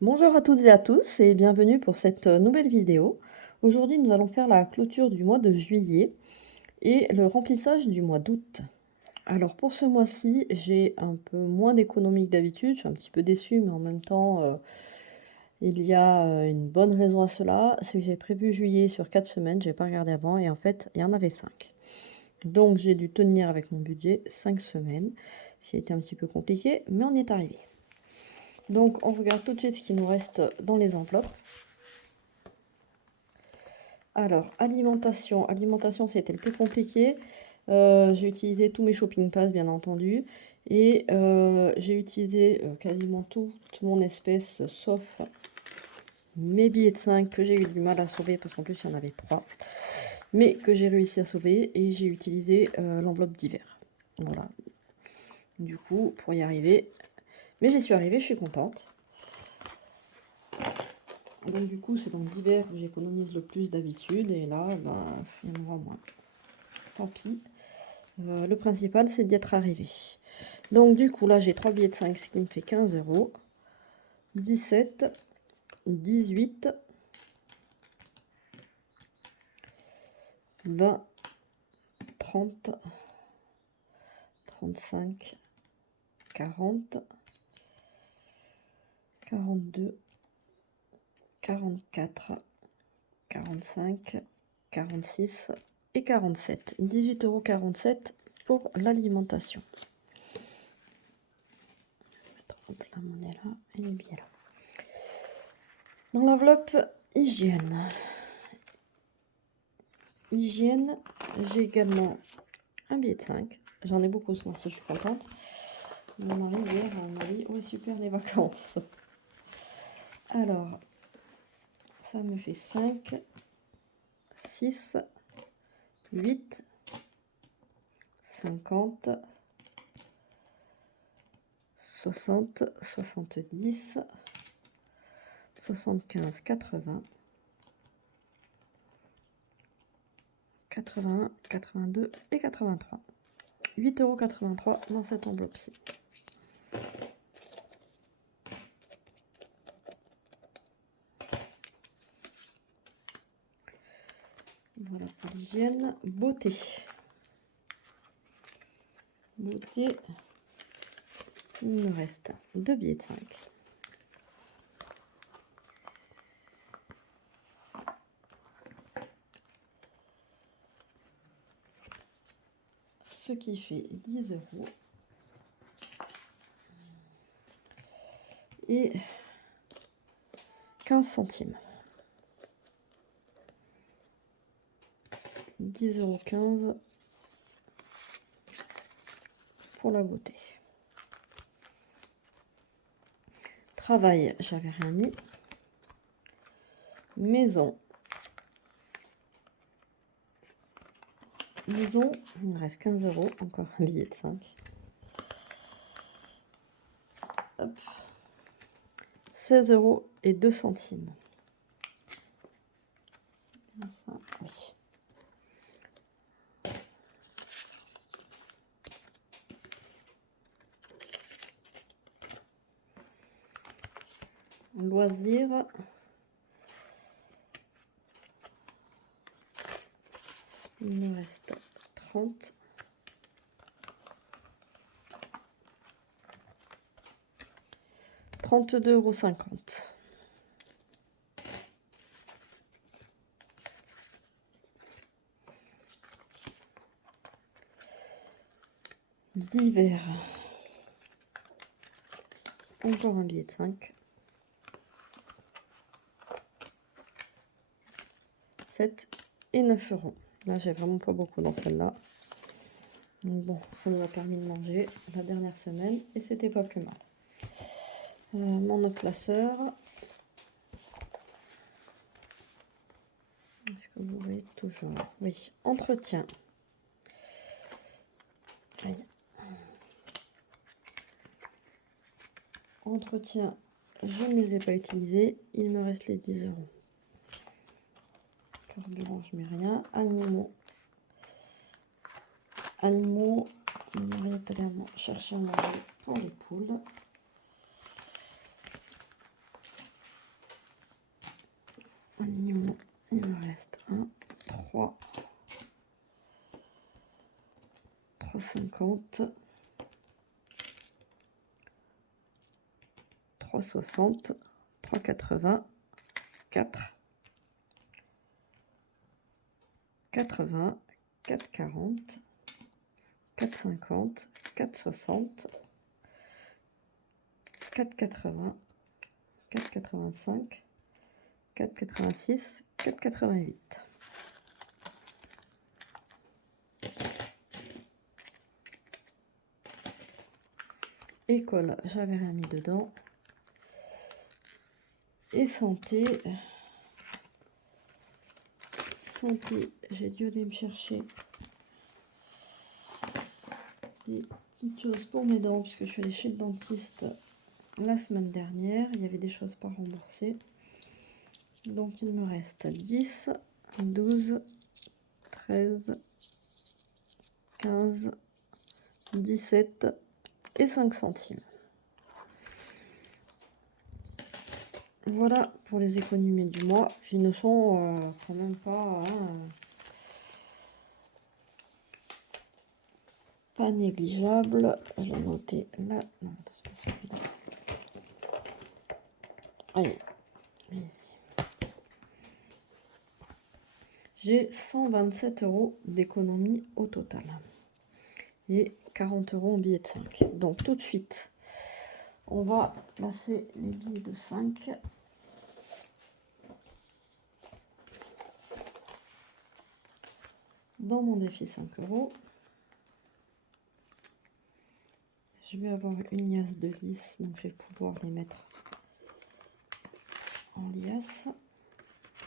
Bonjour à toutes et à tous et bienvenue pour cette nouvelle vidéo. Aujourd'hui, nous allons faire la clôture du mois de juillet et le remplissage du mois d'août. Alors pour ce mois-ci, j'ai un peu moins d'économie que d'habitude. Je suis un petit peu déçue, mais en même temps, il y a une bonne raison à cela. C'est que j'ai prévu juillet sur 4 semaines, j'ai pas regardé avant et en fait, il y en avait 5. Donc j'ai dû tenir avec mon budget 5 semaines. C'est été un petit peu compliqué, mais on y est arrivé. Donc on regarde tout de suite ce qui nous reste dans les enveloppes. Alors, alimentation. Alimentation, c'était le plus compliqué. J'ai utilisé tous mes shopping pass, bien entendu. Et j'ai utilisé quasiment toute mon espèce, sauf mes billets de 5 que j'ai eu du mal à sauver, parce qu'en plus, il y en avait 3. Mais que j'ai réussi à sauver. Et j'ai utilisé l'enveloppe d'hiver. Voilà. Du coup, pour y arriver. Mais j'y suis arrivée, je suis contente. Donc du coup, c'est dans d'hiver où j'économise le plus d'habitude. Et là, ben, il y en aura moins. Tant pis. Le principal, c'est d'y être arrivé. Donc, du coup, là, j'ai 3 billets de 5, ce qui me fait 15 euros. 17, 18, 20, 30, 35, 40, 42, 44, 45, 46 et 47. 18,47 € pour l'alimentation. La monnaie là et les billets là. Dans l'enveloppe hygiène. Hygiène, j'ai également un billet de 5. J'en ai beaucoup ce mois-ci, je suis contente. Mon mari hier m'a dit oh super les vacances. Alors, ça me fait 5, 6, 8, 50, 60, 70, 75, 80, 81, 82 et 83. 8,83 € dans cette enveloppe-ci. Voilà pour l'hygiène. Beauté. Beauté. Il me reste 2 billets de 5. Ce qui fait 10 euros. Et 15 centimes. 10,15 € pour la beauté. Travail, j'avais rien mis. Maison. Maison, il me reste 15 euros. Encore un billet de 5. Hop. 16 euros et 2 centimes. Ça, oui. Loisirs. Il me reste 30. 32,50 €. D'hiver. Encore un billet de 5. 7 et 9 euros. Là, j'ai vraiment pas beaucoup dans celle-là. Donc bon, ça nous a permis de manger la dernière semaine et c'était pas plus mal. Mon autre classeur. Est-ce que vous voyez toujours? Oui, entretien. Oui. Entretien, je ne les ai pas utilisés. Il me reste les 10 euros. Carburant, je mets rien. Animaux. Animaux, on va également chercher un manger pour les poules. animaux, il me reste 1, 3, 3,50, 3,60, 3,80, 4, 4,20, 4,40, 4,50, 4,60, 4,80, 4,85, 4,86, 4,88. École, j'avais rien mis dedans. Et santé. Santé, j'ai dû aller me chercher des petites choses pour mes dents, puisque je suis allée chez le dentiste la semaine dernière. Il y avait des choses pas remboursées. Donc il me reste 10, 12, 13, 15, 17 et 5 centimes. Voilà pour les économies du mois, qui ne sont quand même pas négligeables. Je l'ai noté là. Non, c'est pas celui-là. Allez, ici. J'ai 127 € d'économie au total. Et 40 € en billets de 5. Donc tout de suite, on va placer les billets de 5. Dans mon défi 5 €. Je vais avoir une liasse de 10, donc je vais pouvoir les mettre en liasse.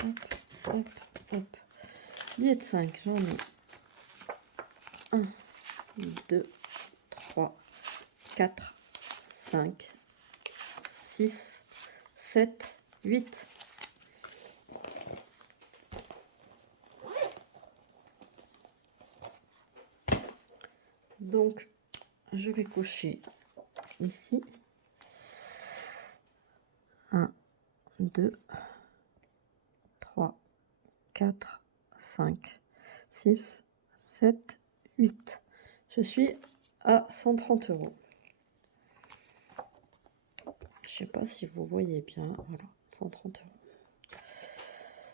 Hop, hop, hop. Billets de 5, j'en ai 1, 2, 3, 4, 5, 6, 7, 8. Donc, je vais cocher ici 1, 2, 3, 4, 5, 6, 7, 8. Je suis à 130 €. Je sais pas si vous voyez bien. Voilà, 130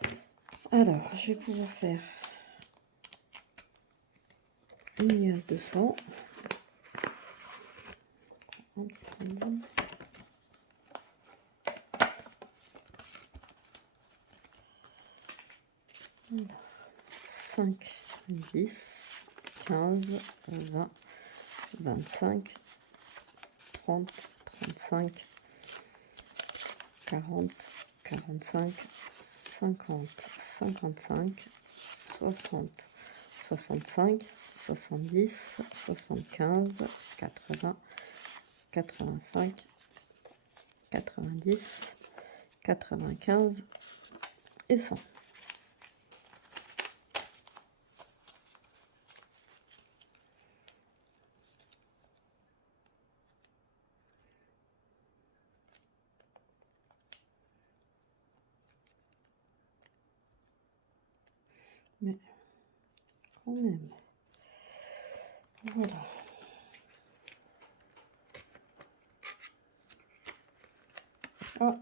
€. Alors, je vais pouvoir faire une liasse de 100. Un petit trombone. Voilà. 5, 10, 15, 20, 25, 30, 35, 40, 45, 50, 55, 60, 65, 70, 75, 80, 85, 90, 95 et 100. Mais quand même, voilà. Ah,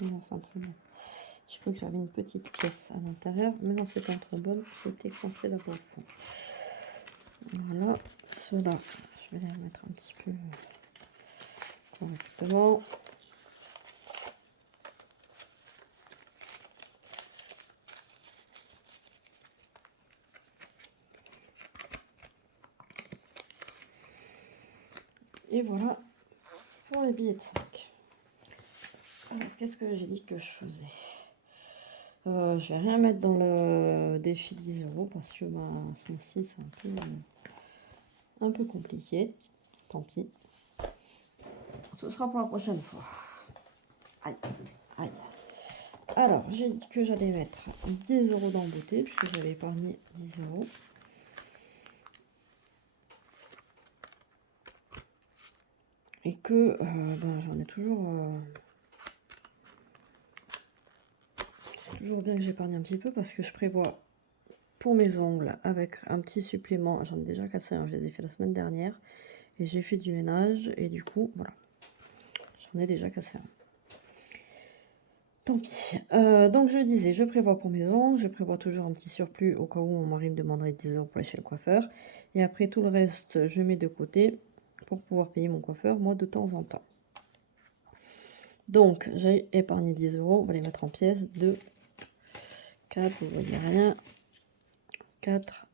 non, c'est un trombone. Je crois que j'avais une petite pièce à l'intérieur, mais non, c'est un trombone, c'était coincé là-bas au fond. Voilà, ceux-là, je vais les remettre un petit peu correctement. Et voilà pour les billets de 5. Alors, qu'est-ce que j'ai dit que je faisais? Je vais rien mettre dans le défi 10 € parce que ce mois-ci c'est un peu compliqué. Tant pis. Ce sera pour la prochaine fois. Aïe, aïe. Alors, j'ai dit que j'allais mettre 10 € dans beauté puisque j'avais épargné 10 €. Et que ben, j'en ai toujours toujours bien que j'épargne un petit peu parce que je prévois pour mes ongles avec un petit supplément. J'en ai déjà cassé un, je les ai fait la semaine dernière et j'ai fait du ménage et du coup, voilà, j'en ai déjà cassé un. Tant pis. Donc je disais, je prévois pour mes ongles, je prévois toujours un petit surplus au cas où mon mari me demanderait 10 € pour aller chez le coiffeur. Et après tout le reste, je mets de côté pour pouvoir payer mon coiffeur, moi, de temps en temps. Donc j'ai épargné 10 €, on va les mettre en pièces. 2, 4, vous voyez rien. 4,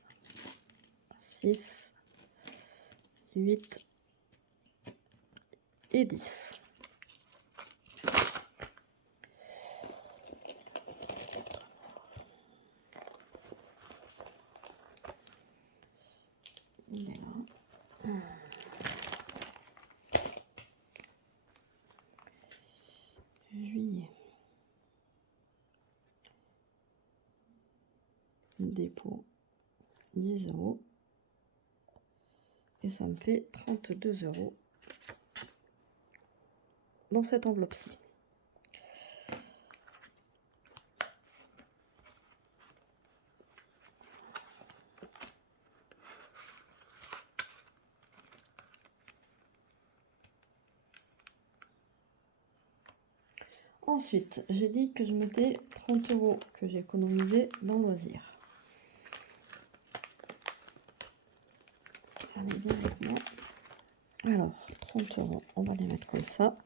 6, 8 et 10. Il est là. Juillet. Dépôt 10 € et ça me fait 32 € dans cette enveloppe-ci. Ensuite, j'ai dit que je mettais 30 € que j'ai économisé dans loisirs. Allez, viens avec moi. Alors, 30 €, on va les mettre comme ça.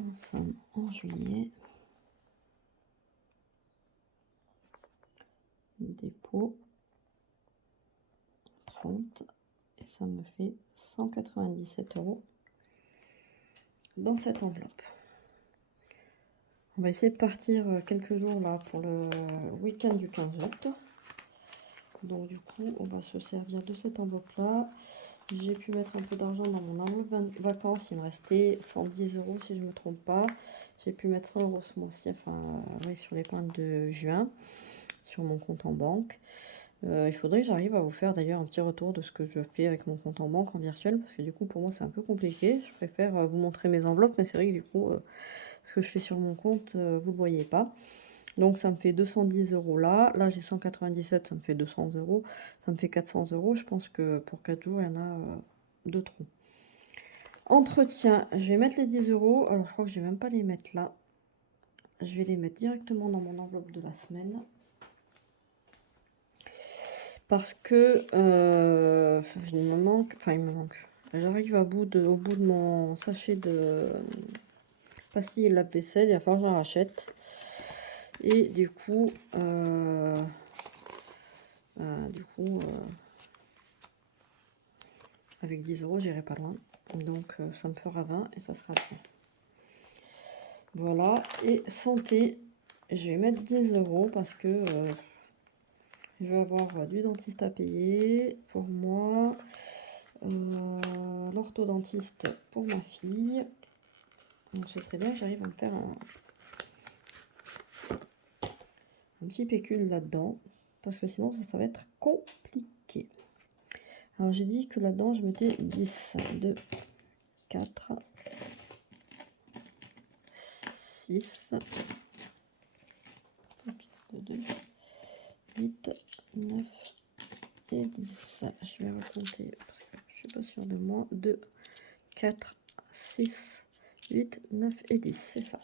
Nous sommes en juillet. Dépôt 30 et ça me fait 197 € dans cette enveloppe. On va essayer de partir quelques jours là pour le week-end du 15 août. Donc du coup, on va se servir de cette enveloppe là. J'ai pu mettre un peu d'argent dans mon enveloppe vacances. Il me restait 110 € si je ne me trompe pas. J'ai pu mettre 100 € ce mois-ci, enfin oui, sur l'épargne de juin, sur mon compte en banque. Il faudrait que j'arrive à vous faire d'ailleurs un petit retour de ce que je fais avec mon compte en banque en virtuel, parce que du coup pour moi c'est un peu compliqué. Je préfère vous montrer mes enveloppes, mais c'est vrai que du coup ce que je fais sur mon compte, vous le voyez pas. Donc ça me fait 210 € là. Là j'ai 197, ça me fait 200 €. Ça me fait 400 €. Je pense que pour 4 jours, il y en a de trop. Entretien, je vais mettre les 10 €. Alors je crois que je vais même pas les mettre là. Je vais les mettre directement dans mon enveloppe de la semaine. Parce que il me manque. J'arrive au bout de mon sachet de pastilles et lave-vaisselle. Il va falloir que j'en rachète. Et du coup, avec 10 €, j'irai pas loin. Donc ça me fera 20 et ça sera bien. Voilà. Et santé, je vais mettre 10 € parce que je vais avoir du dentiste à payer pour moi. L'orthodontiste pour ma fille. Donc ce serait bien que j'arrive à me faire un petit pécule là-dedans. Parce que sinon ça va être compliqué. Alors j'ai dit que là-dedans je mettais 10, 2, 4, 6, 2, 8, 9 et 10. Je vais raconter parce que je suis pas sûre de moi. 2, 4, 6, 8, 9 et 10, c'est ça.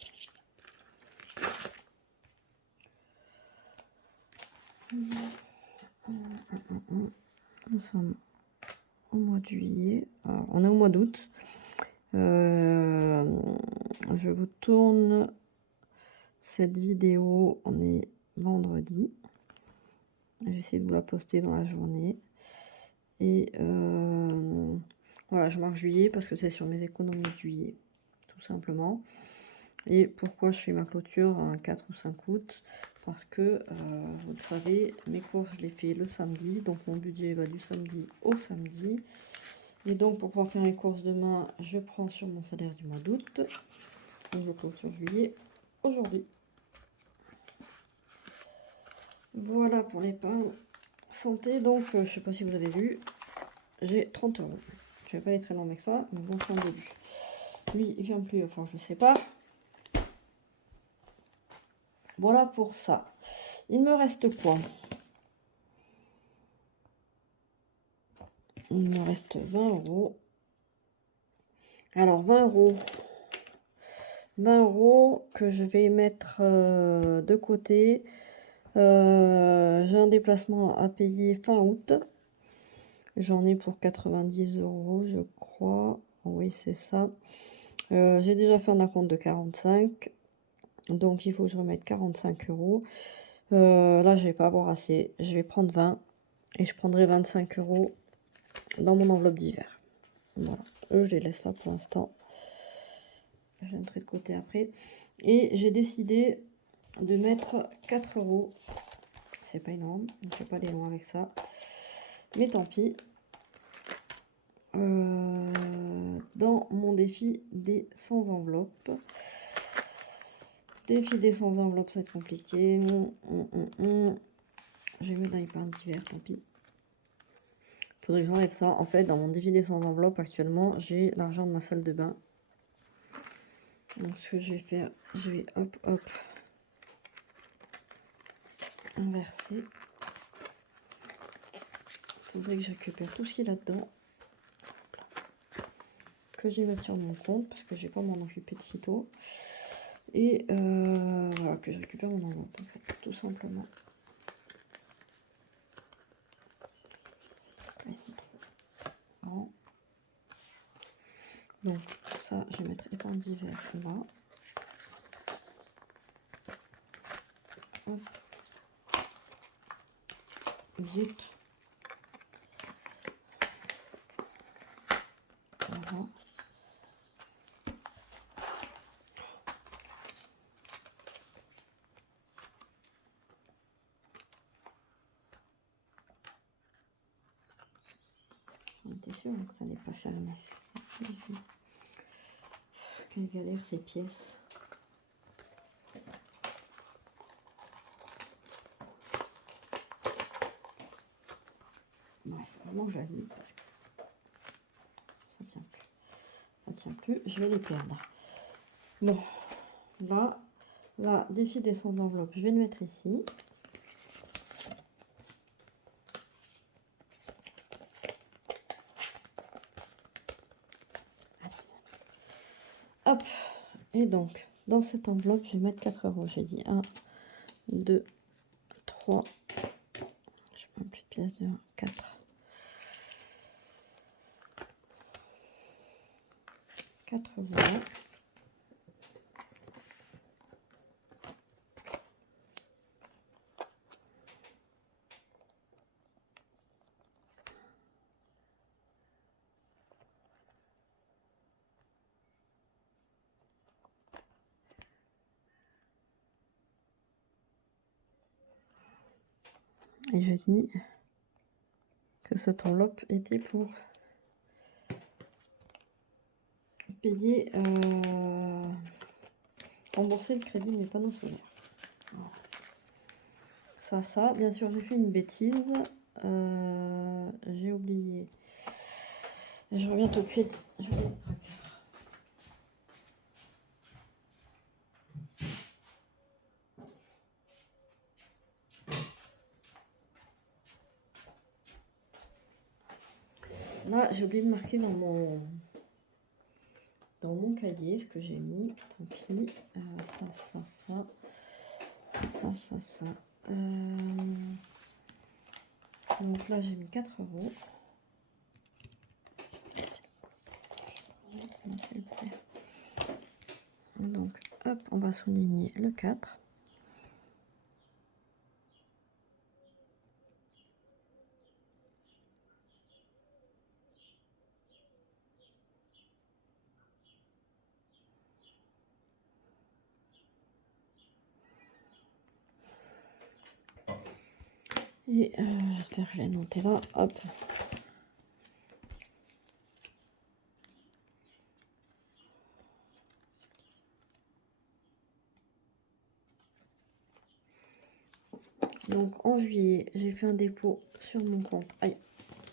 Nous sommes au mois de juillet. Alors, on est au mois d'août. Je vous tourne cette vidéo. On est vendredi. J'essaie de vous la poster dans la journée. Et voilà, je marque juillet parce que c'est sur mes économies de juillet, tout simplement. Et pourquoi je fais ma clôture un 4 ou 5 août? Parce que, vous le savez, mes courses, je les fais le samedi. Donc, mon budget va du samedi au samedi. Et donc, pour pouvoir faire mes courses demain, je prends sur mon salaire du mois d'août. Donc, je clôture juillet aujourd'hui. Voilà pour l'épargne santé. Donc, je sais pas si vous avez vu, j'ai 30 euros. Je vais pas aller très loin avec ça, mais bon, c'est un début. Lui, il vient plus, enfin, je sais pas. Voilà pour ça. Il me reste quoi? Il me reste 20 euros. Alors, 20 euros. 20 euros que je vais mettre de côté. J'ai un déplacement à payer fin août. J'en ai pour 90 euros, je crois. Oui, c'est ça. J'ai déjà fait un acompte de 45. Donc, il faut que je remette 45 euros. Là, je vais pas avoir assez. Je vais prendre 20. Et je prendrai 25 euros dans mon enveloppe d'hiver. Voilà. Eux, je les laisse là pour l'instant. Je mettrai de côté après. Et j'ai décidé de mettre 4 euros. C'est pas énorme. On ne peut pas aller loin avec ça. Mais tant pis. Dans mon défi des 100 enveloppes. Défi des 100 enveloppes, ça va être compliqué. J'ai mis dans l'épargne d'hiver, tant pis. Faudrait que j'enlève ça. En fait, dans mon défi des 100 enveloppes, actuellement, j'ai l'argent de ma salle de bain. Donc, ce que je vais faire, je vais hop, hop, inverser. Faudrait que je récupère tout ce qui est là-dedans. Que je les mette sur mon compte, parce que je vais pas m'en occuper de sitôt. Et voilà, que je récupère mon enveloppe, en fait, tout simplement. Ces trucs-là, ils sont trop grands. Donc, ça, je vais mettre épargne d'hiver là. Hop. Zut. Voilà. On était sûr que ça n'est pas fermé. Quelle galère ces pièces. Bref, vraiment j'allie parce que ça tient plus. Ça tient plus, je vais les perdre. Bon, là, défi des 100 enveloppes, je vais le mettre ici. Hop, et donc, dans cette enveloppe, je vais mettre 4 euros. J'ai dit 1, 2, 3, je mets plus de pièces de 1, 4. 4 euros. Et j'ai dit que cette enveloppe était pour payer, rembourser le crédit des panneaux solaires. Voilà. Ça, bien sûr, j'ai fait une bêtise. J'ai oublié. Je reviens tout de suite. Je vais l'extraire. Là, j'ai oublié de marquer dans mon cahier ce que j'ai mis. Tant pis. Ça. Donc là, j'ai mis 4 euros. Donc, hop, on va souligner le 4. Et j'espère que je l'ai noté là. Hop. Donc en juillet, j'ai fait un dépôt sur mon compte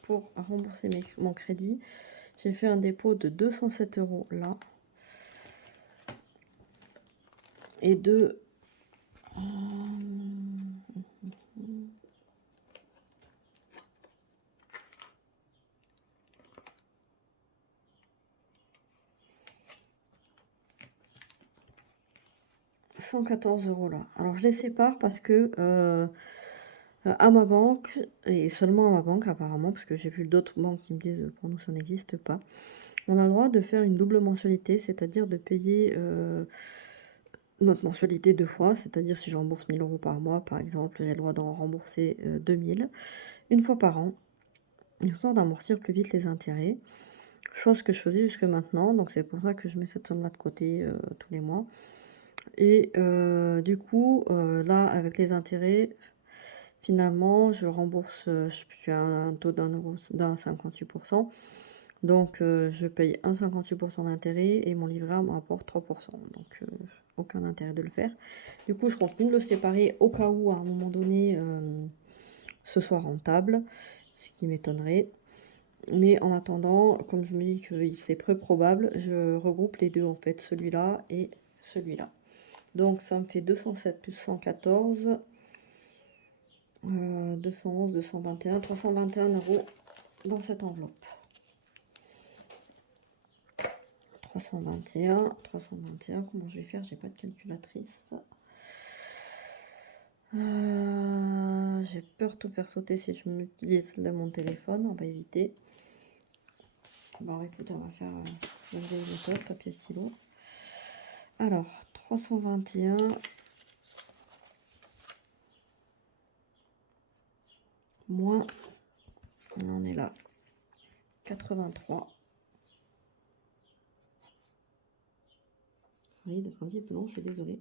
pour rembourser mon crédit. J'ai fait un dépôt de 207 € là. Et de... 114 € là. Alors je les sépare parce que à ma banque, et seulement à ma banque apparemment, parce que j'ai vu d'autres banques qui me disent pour nous ça n'existe pas, on a le droit de faire une double mensualité, c'est-à-dire de payer notre mensualité 2 fois, c'est-à-dire si je rembourse 1000 € par mois par exemple, j'ai le droit d'en rembourser 2000 une fois par an, histoire d'amortir plus vite les intérêts. Chose que je faisais jusque maintenant, donc c'est pour ça que je mets cette somme-là de côté tous les mois. Et du coup, là, avec les intérêts, finalement, je rembourse, je suis à un taux d'un 58%. Donc, je paye 1,58% d'intérêt et mon livret A me rapporte 3%. Donc, aucun intérêt de le faire. Du coup, je continue de le séparer au cas où, à un moment donné, ce soit rentable, ce qui m'étonnerait. Mais en attendant, comme je me dis que c'est peu probable, je regroupe les deux en fait, celui-là et celui-là. Donc ça me fait 207 plus 114, 211, 221, 321 € dans cette enveloppe. 321, 321, comment je vais faire? J'ai pas de calculatrice. J'ai peur de tout faire sauter si je m'utilise de mon téléphone, on va éviter. Bon, écoute, on va faire la vieille méthode, papier stylo. Alors, 321 moins, on en est là, 83. Oui, d'être un petit peu long, je suis désolée.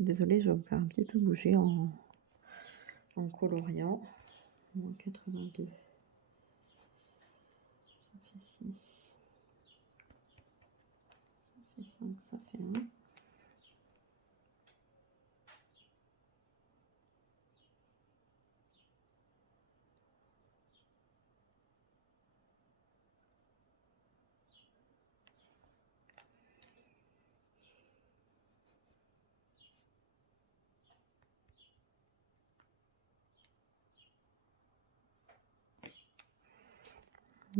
Désolée, je vais me faire un petit peu bouger en coloriant. Moins 82. Ça fait 6. Ça fait 5, ça fait 1.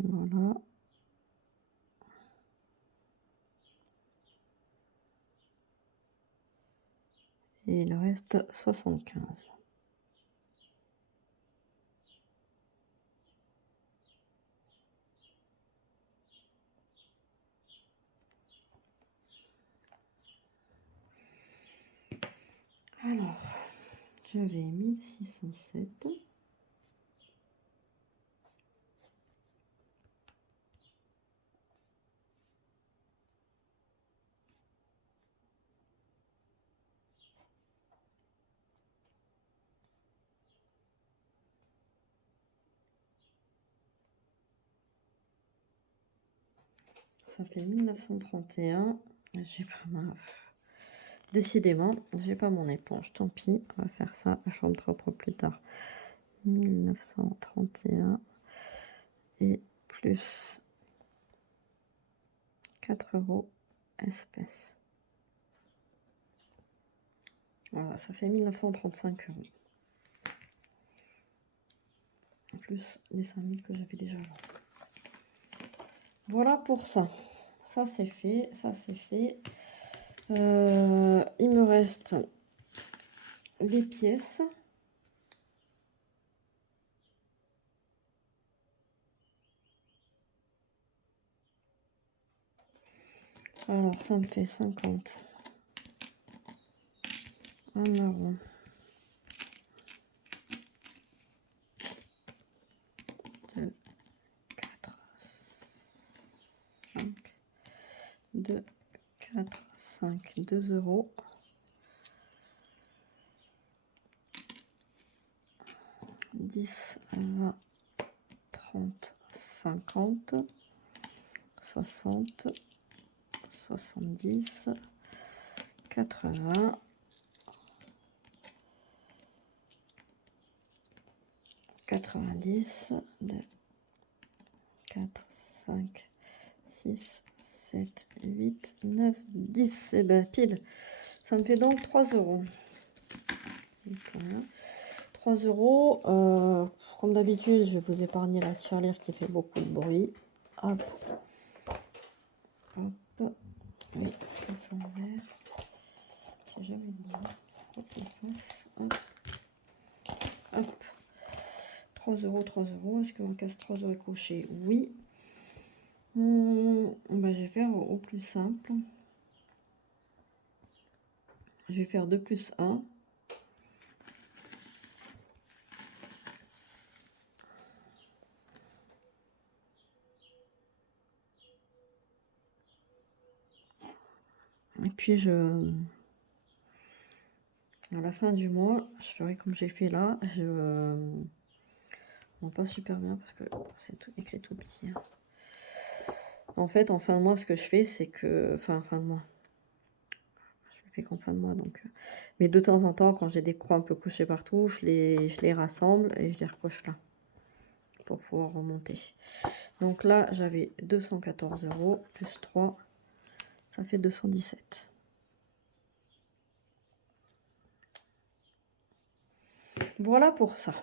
Voilà. Et il reste 75. Alors, j'avais 1607. Ça fait 1931. J'ai pas ma... Décidément, j'ai pas mon éponge. Tant pis, on va faire ça à chambre propre plus tard. 1931 et plus 4 € espèces. Voilà, ça fait 1935 €. En plus les 5000 que j'avais déjà avant. Voilà pour ça. Ça c'est fait, ça c'est fait. Il me reste les pièces. Alors ça me fait 50. 1 €. 2, 4, 5, 2, 4, 5, 2 €. 10, 20, 30, 50, 60, 70, 80, 90, 2, 4, 5, 6, 7, 8, 9, 10. Et ben pile. Ça me fait donc 3 €. Voilà. 3 €. Comme d'habitude, je vais vous épargner la tirelire qui fait beaucoup de bruit. Hop. Hop. Oui, je fais en vert. J'ai jamais dit. Faut que je le fasse. Hop. Hop. 3 €, 3 €. Est-ce qu'on casse 3 € crochets? Oui. Bah, je vais faire au plus simple. Je vais faire 2 plus 1. Et puis à la fin du mois, je ferai comme j'ai fait là. Non, pas super bien parce que c'est tout écrit tout petit. Hein. En fait, en fin de mois, ce que je fais, c'est que... Enfin, fin de mois. Je le fais qu'en fin de mois, donc... Mais de temps en temps, quand j'ai des croix un peu couchées partout, je les rassemble et je les recoche là. Pour pouvoir remonter. Donc là, j'avais 214 € plus 3. Ça fait 217. Voilà pour ça.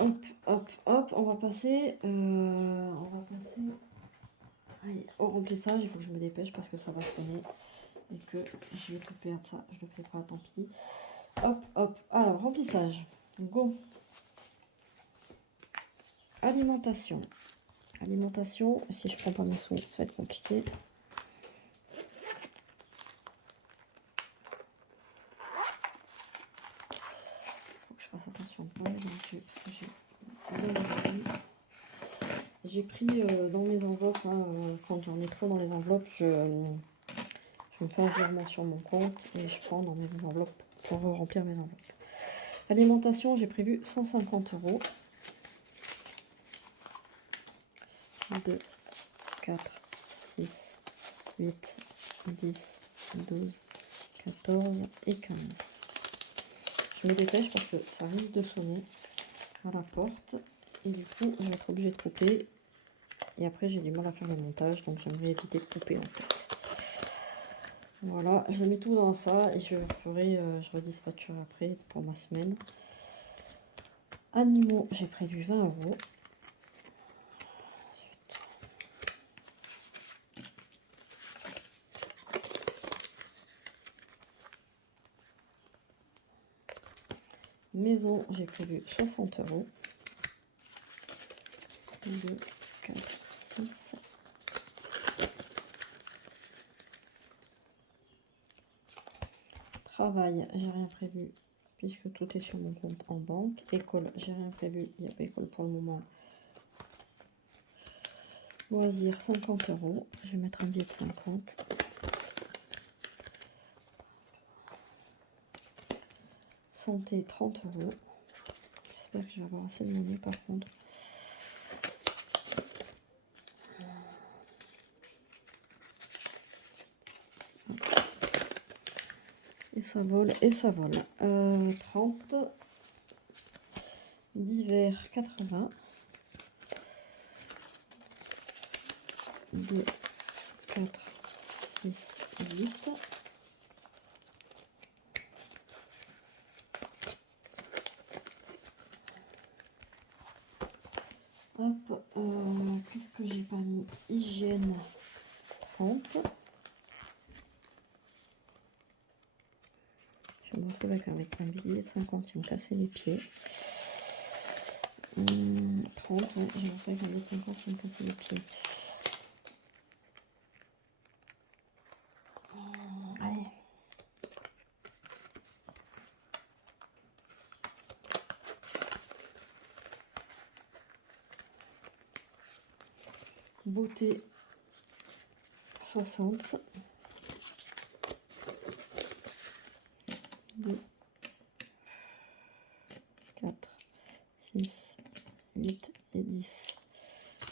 Hop, hop, hop, on va passer allez, au remplissage. Il faut que je me dépêche parce que ça va sonner et que je vais tout perdre. Ça, je le ferai pas, tant pis. Hop, hop. Alors, remplissage. Go. Alimentation. Alimentation. Si je prends pas mes sous, ça va être compliqué. Faut que je fasse attention de pas les parce que j'ai pris dans mes enveloppes, hein, quand j'en ai trop dans les enveloppes, je me fais un virement sur mon compte et je prends dans mes enveloppes pour remplir mes enveloppes. Alimentation, j'ai prévu 150 €. 2, 4, 6, 8, 10, 12, 14 et 15. Je me dépêche parce que ça risque de sonner à la porte et du coup je vais être obligée de couper. Et après, j'ai du mal à faire le montage, donc j'aimerais éviter de couper en fait. Voilà, je mets tout dans ça et je redispatcherai après pour ma semaine. Animaux, j'ai prévu 20 €. Maison, j'ai prévu 60 €. 2, 4, 6. Travail, j'ai rien prévu puisque tout est sur mon compte en banque. École, j'ai rien prévu, il n'y a pas école pour le moment. Loisirs, 50 €. Je vais mettre un billet de 50. Santé, 30 €. J'espère que je vais avoir assez de monnaie par contre. Et ça vole, et ça vole. 30. Divers, 80. 2, 4, 6, 8. Hop, qu'est-ce que j'ai pas mis? Hygiène, 30. Je me retrouve avec un billet de 50, ils m'ont cassé les pieds. 30, ouais, je me retrouve avec un billet de 50, ils m'ont cassé les pieds. Allez. Beauté 60. 2, 4, 6, 8 et 10.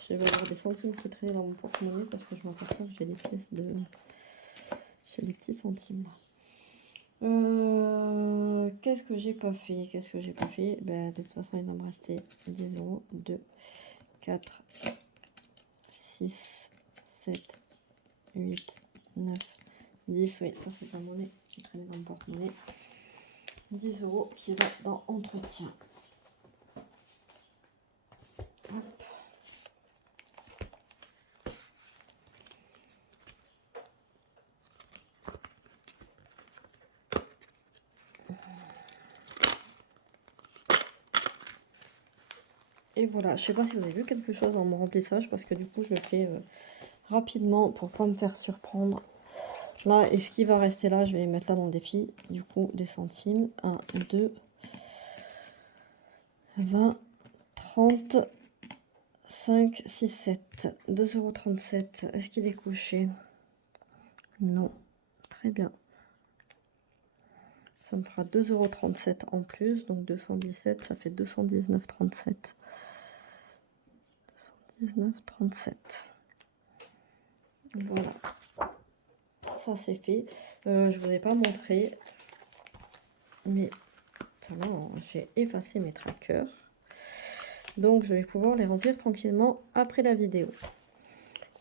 Je vais avoir des centimes qui traînent dans mon porte-monnaie parce que je m'aperçois que j'ai des pièces de... J'ai des petits centimes. Qu'est-ce que j'ai pas fait? Qu'est-ce que j'ai pas fait? Ben, de toute façon, il va me rester 10 euros. 2, 4, 6, 7, 8, 9, 10. Oui, ça c'est la monnaie qui traînait dans mon porte-monnaie. 10 euros qui va dans entretien. Hop. Et voilà, je sais pas si vous avez vu quelque chose dans mon remplissage parce que du coup je fais rapidement pour pas me faire surprendre. Là, et ce qui va rester là, je vais les mettre là dans le défi. Du coup, des centimes. 1, 2, 20, 30, 5, 6, 7. 2,37 €. Est-ce qu'il est couché? Non. Très bien. Ça me fera 2,37 € en plus. Donc 217, ça fait 219,37. 219,37. Voilà. Ça c'est fait. Je vous ai pas montré. Mais ça va, j'ai effacé mes trackers. Donc je vais pouvoir les remplir tranquillement après la vidéo.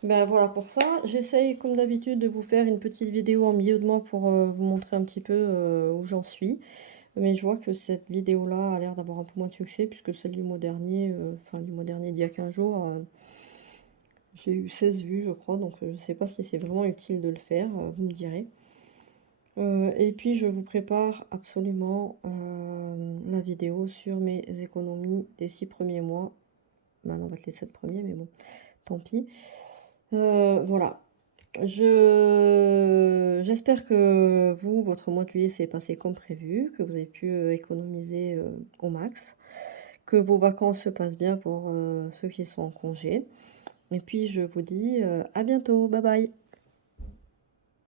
Ben voilà pour ça. J'essaye comme d'habitude de vous faire une petite vidéo en milieu de mois pour vous montrer un petit peu où j'en suis. Mais je vois que cette vidéo là a l'air d'avoir un peu moins de succès puisque celle du mois dernier, d'il y a 15 jours, j'ai eu 16 vues je crois. Donc je ne sais pas si c'est vraiment utile de le faire, vous me direz. Et puis je vous prépare absolument la vidéo sur mes économies des 6 premiers mois. Maintenant on va être les 7 premiers mais bon, tant pis. Voilà. J'espère que vous, votre mois de juillet s'est passé comme prévu, que vous avez pu économiser au max, que vos vacances se passent bien pour ceux qui sont en congé. Et puis je vous dis à bientôt, bye bye.